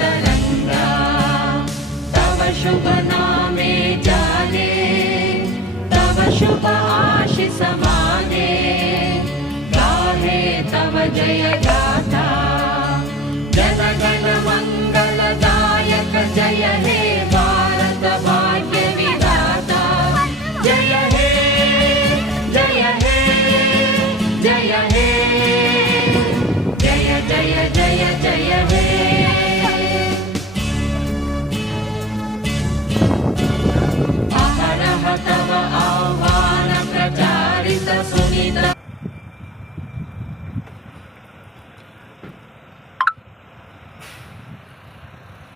तरंगा तव शुभ नामे जाने तव शुभ आशीष माने गाहे तव जय